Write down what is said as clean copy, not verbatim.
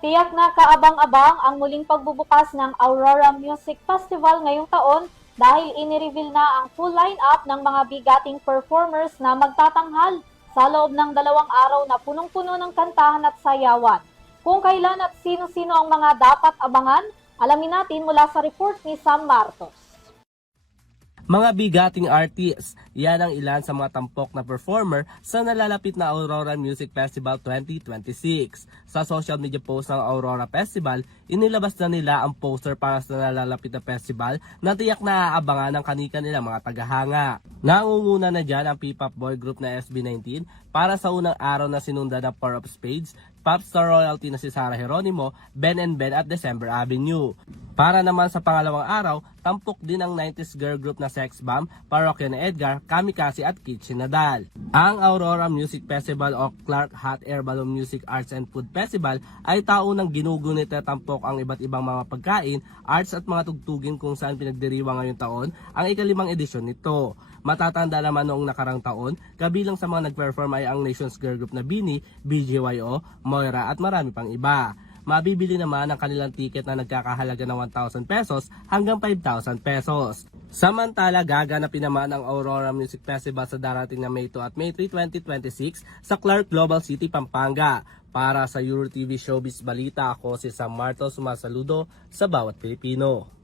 Tiyak na kaabang-abang ang muling pagbubukas ng Aurora Music Festival ngayong taon dahil inireveal na ang full line-up ng mga bigating performers na magtatanghal sa loob ng 2 araw na punong-puno ng kantahan at sayawan. Kung kailan at sino-sino ang mga dapat abangan, alamin natin mula sa report ni Sam Martos. Mga bigating artists, yan ang ilan sa mga tampok na performer sa nalalapit na Aurora Music Festival 2026. Sa social media post ng Aurora Festival, inilabas na nila ang poster para sa nalalapit na festival na tiyak na aabangan ng kanika nilang mga tagahanga. Nangunguna na dyan ang P-pop boy group na SB19 para sa unang araw na sinunda ng Four of Spades, Popstar royalty na si Sarah Geronimo, Ben and Ben at December Avenue. Para naman sa pangalawang araw, tampok din ang 90s girl group na Sex Bomb, Parokya na Edgar, Kamikaze at Kitchen Nadal. Ang Aurora Music Festival o Clark Hot Air Balloon Music Arts and Food Festival ay taunang ginugunit na tampok ang iba't ibang mga pagkain, arts at mga tugtugin kung saan pinagdiriwang ngayong taon ang ika-5 edisyon nito. Matatanda naman noong nakarang taon, kabilang sa mga nag-perform ay ang Nations Girl Group na Bini, BGYO, Moira at marami pang iba. Mabibili naman ang kanilang ticket na nagkakahalaga ng 1,000 pesos hanggang 5,000 pesos. Samantala, gaganapin naman ang Aurora Music Festival sa darating na May 2 at May 3, 2026 sa Clark Global City, Pampanga. Para sa EuroTV Showbiz Balita, ako si Sam Martos, sumasaludo sa bawat Pilipino.